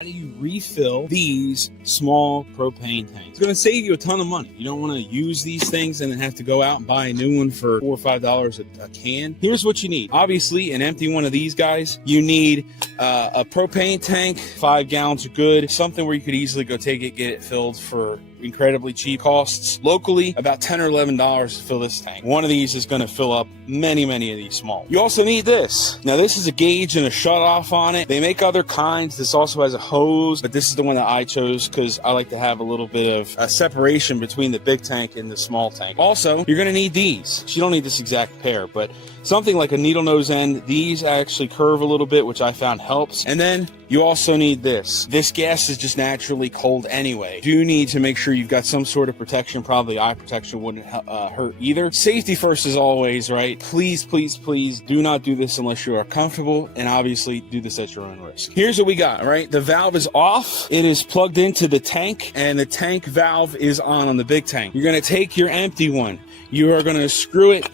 How do you refill these small propane tanks? It's going to save you a ton of money. You don't want to use these things and then have to go out and buy a new one for $4 or $5 a can. Here's what you need. Obviously, an empty one of these guys. You need a propane tank. 5 gallons are good. Something where you could easily go take it, get it filled for incredibly cheap. Costs locally about $10 or $11 to fill this tank. One of these is going to fill up many of these small. You also need this. Now this is a gauge and a shut off on it. They make other kinds. This also has a hose, but this is the one that I chose because I like to have a little bit of a separation between the big tank and the small tank. Also, you're going to need these. You don't need this exact pair, but something like a needle nose end. These actually curve a little bit, which I found helps. And then you also need this. This gas is just naturally cold anyway. You need to make sure you've got some sort of protection. Probably eye protection wouldn't hurt either. Safety first as always, right? Please do not do this unless you are comfortable, and obviously do this at your own risk. Here's what we got, right? The valve is off. It is plugged into the tank, and the tank valve is on the big tank. You're going to take your empty one. You are going to screw it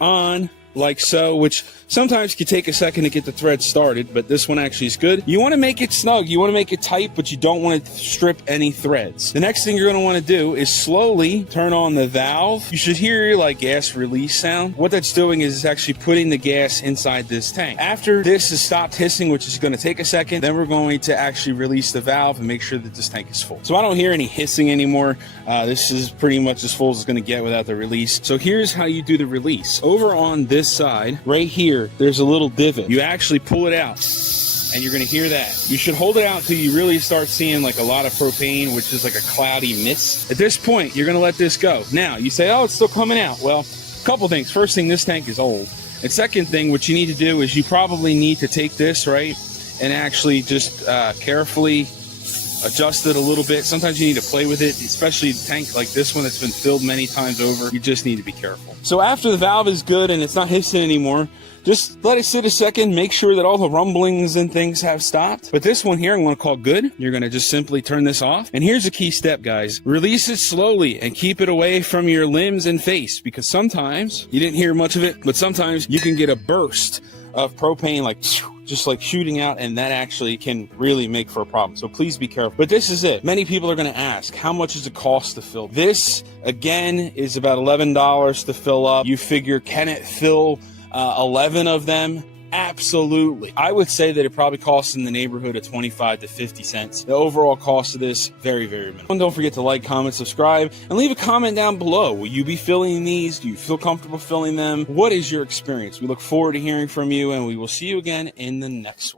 on like so, which sometimes can take a second to get the thread started, but this one actually is good. You want to make it snug, you want to make it tight, but you don't want to strip any threads. The next thing you're going to want to do is slowly turn on the valve. You should hear like gas release sound. What that's doing is it's actually putting the gas inside this tank. After this has stopped hissing, which is going to take a second, then we're going to actually release the valve and make sure that this tank is full. So I don't hear any hissing anymore. This is pretty much as full as it's going to get without the release. So here's how you do the release. Over on this side, right here, there's a little divot. You actually pull it out, and you're going to hear that. You should hold it out until you really start seeing like a lot of propane, which is like a cloudy mist. At this point, you're going to let this go. Now, you say, oh, it's still coming out. Well, a couple things. First thing, this tank is old. And second thing, what you need to do is you probably need to take this, right, and actually just carefully adjust it a little bit. Sometimes you need to play with it, especially a tank like this one that's been filled many times over. You just need to be careful. So after the valve is good and it's not hissing anymore, just let it sit a second, make sure that all the rumblings and things have stopped. But this one here, I'm going to call good. You're going to just simply turn this off. And here's a key step, guys. Release it slowly and keep it away from your limbs and face, because sometimes, you didn't hear much of it, but sometimes you can get a burst of propane, like just like shooting out, and that actually can really make for a problem. So please be careful. But this is it. Many people are going to ask, how much does it cost to fill? This, again, is about $11 to fill up. You figure, can it fill 11 of them? Absolutely. I would say that it probably costs in the neighborhood of 25 to 50 cents. The overall cost of this, very minimal. And don't forget to like, comment, subscribe, and leave a comment down below. Will you be filling these? Do you feel comfortable filling them? What is your experience? We look forward to hearing from you, and we will see you again in the next one.